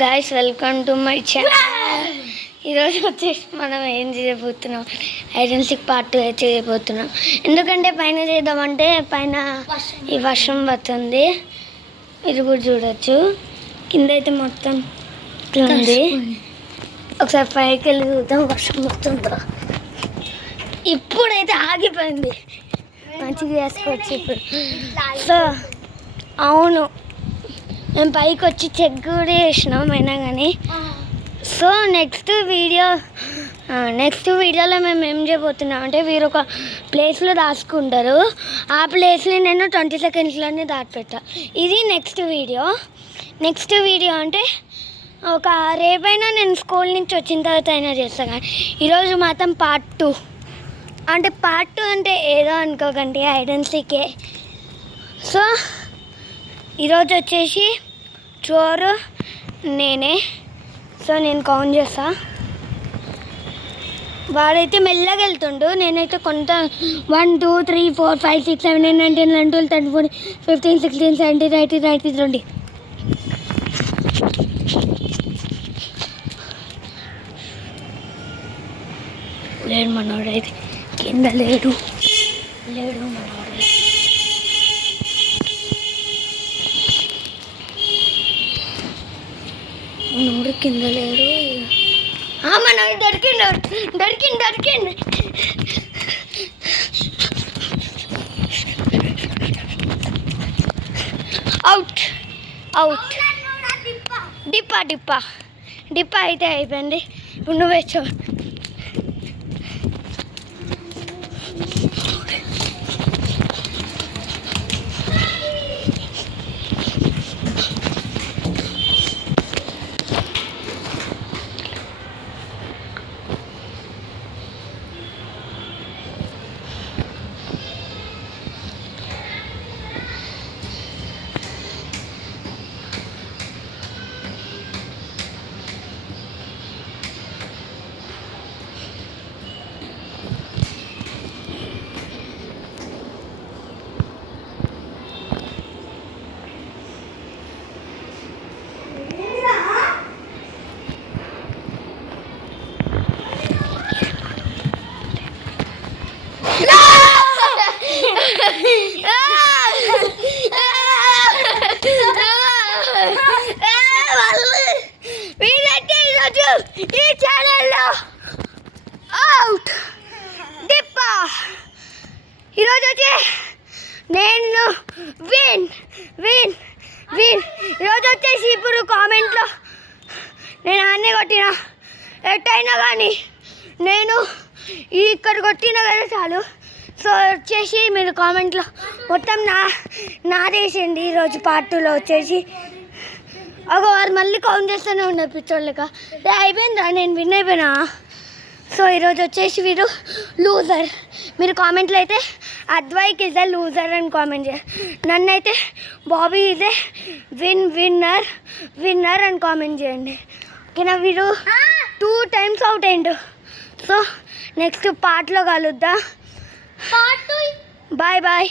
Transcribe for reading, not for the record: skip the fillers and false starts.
Guys welcome to my channel. ఈరోజు వచ్చేసి మనం ఏం చేయబోతున్నాం, హైడ్ అండ్ సీక్ పార్ట్ 2 చేయబోతున్నాం. ఎందుకంటే పైన చేద్దామంటే పైన ఈ వర్షం పడుతుంది, మీరు కూడా చూడొచ్చు. కింద అయితే మొత్తం ఇట్లా ఉంది. ఒకసారి పైకి వెళ్ళి చూద్దాం వర్షం వస్తుందో. ఇప్పుడైతే ఆగిపోయింది, మంచిగా వేసుకోవచ్చు ఇప్పుడు. సో అవును, మేము పైకి వచ్చి చెక్ కూడా చేసినాం అయినా కానీ. సో నెక్స్ట్ వీడియోలో మేము ఏం చేయబోతున్నాం అంటే, వీరు ఒక ప్లేస్లో దాచుకుంటారు. ఆ ప్లేస్ని నేను 20 సెకండ్స్లోనే దాచిపెట్టా. ఇది నెక్స్ట్ వీడియో అంటే ఒక రేపైనా నేను స్కూల్ నుంచి వచ్చిన తర్వాత అయినా చేస్తాను. కానీ ఈరోజు మాత్రం పార్ట్ 2 అంటే ఏదో అనుకోకండి, హైడ్ అండ్ సీకే. సో ఈరోజు వచ్చేసి చోరు నేనే. సో నేను కౌంట్ చేస్తా. వాడైతే మెల్లగా వెళ్తుండు, నేనైతే కొంత 1 2 3 4 5 6 7 8 9 10 11 12 13 14 15 16 17 18 19 20. లేడు మనోడైతే, కింద లేడు మనోడు. మనోడు కింద లేడు. మనోడు దొరికిండు. అవుట్. డిప్ప అయితే అయిపోయింది. ఇప్పుడు నువ్వే చూ. ఈ ఛానల్లో అవుట్ డిప్పా. ఈరోజు వచ్చి నేను విన్. ఈరోజు వచ్చేసి ఇప్పుడు కామెంట్లో నేను అన్నీ కొట్టిన, ఎట్టయినా కానీ నేను ఇక్కడ కొట్టిన కదా చాలు. సో వచ్చేసి మీరు కామెంట్లో మొత్తం నాదేసింది. ఈరోజు పార్ట్ 2లో వచ్చేసి వారు మళ్ళీ కౌంట్ చేస్తూనే ఉన్నారు పిచ్చోళ్ళక. అయిపోయిందా, నేను విన్ అయిపోయినా. సో ఈరోజు వచ్చేసి వీరు లూజర్. మీరు కామెంట్లో అయితే అద్వైక్ ఈజ్ ఎ లూజర్ అని కామెంట్ చేయాలి. నన్నైతే బాబీ ఈజ్ ఏ విన్నర్ అని కామెంట్ చేయండి. ఓకేనా? వీరు 2 times అవుట్ అయ్యిండు. సో నెక్స్ట్ పార్ట్లో కలుద్దాం. బాయ్.